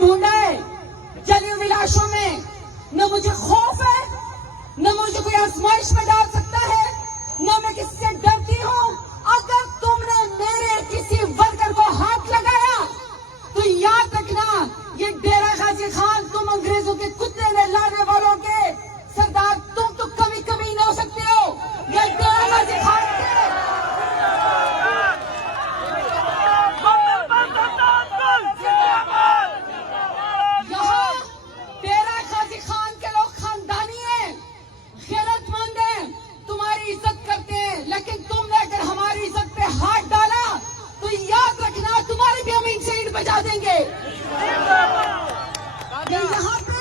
ढूंढा है जलीय विलासों में, न मुझे खौफ है, न मुझे कोई आजमाइश में डाल सकता है, न मैं किसी से डरती हूँ। अगर तुमने मेरे किसी वर्कर को हाथ लगाया तो याद रखना, ये डेरा गाजी खान तुम अंग्रेजों के कुत्ते ने लाने वालों के सरदार, तुम तो कभी कभी न हो सकते हो। ये डेरा गाजी खान के यहाँ डेरा गाजी खान के लोग खानदानी हैं, गैरतमंद हैं, तुम्हारी इज्जत करते हैं, लेकिन तुमने अगर हमारी इज्जत पे हाथ डाला तो याद रखना तुम्हारी भी हम इनसे ईंट बजा देंगे। मैं यहाँ पे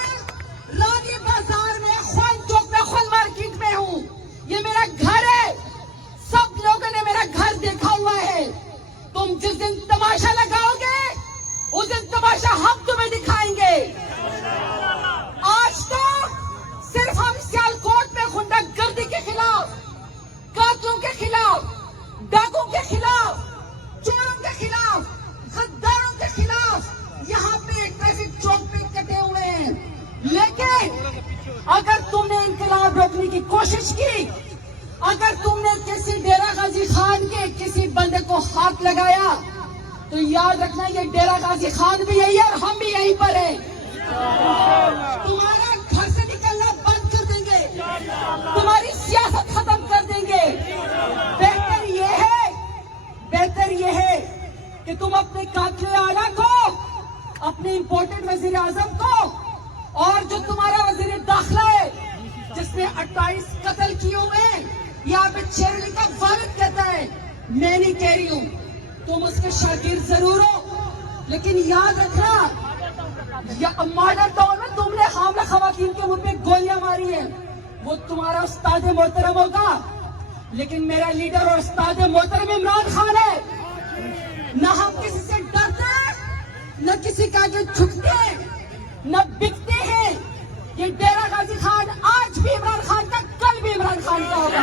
रानी बाजार में ख्वान चौक में ख्वान मार्केट में हूँ, ये मेरा घर है, सब लोगों ने मेरा घर देखा हुआ है। तुम जिस दिन तमाशा लगाओगे उस दिन तमाशा हम तुम्हें दिखाएंगे। आज तो सिर्फ हम सियालकोट में गुंडागर्दी के खिलाफ, कातलों के खिलाफ, डाकुओं के खिलाफ, चोरों के खिलाफ, गद्दारों के खिलाफ यहाँ पे ट्रैफिक चौक पे कटे हुए हैं। लेकिन अगर तुमने इनकलाब रोकने की कोशिश की, अगर तुमने किसी डेरा गाजी खान के किसी बंदे को हाथ लगाया तो याद रखना ये डेरा गाजी खान भी यही है और हम भी यहीं पर हैं। तुम्हारा घर से निकलना बंद कर देंगे, तुम्हारी सियासत खत्म कर देंगे। बेहतर ये है कि तुम अपने कातिल आला को, अपने इम्पोर्टेंट वजीर आजम को, और जो तुम्हारा वजीर दाखिला है जिसने 28 कत्ल किए हुए हैं, यहाँ पे चेरली का वालिद कहता है, मैं नहीं कह रही हूँ, तुम उसके शागिर्द जरूर हो, लेकिन याद रखना मॉडर्न दौर में तुमने हामला खवातीन के मुंह पे गोलियां मारी हैं, वो तुम्हारा उस्ताद मोहतरम होगा, लेकिन मेरा लीडर और उस्ताद मोहतरम इमरान खान है। न हम किसी से डरते हैं, न किसी का आगे झुकते हैं, न बिकते हैं। ये डेरा गाजी खान आज भी इमरान खान का, कल भी इमरान खान का होगा।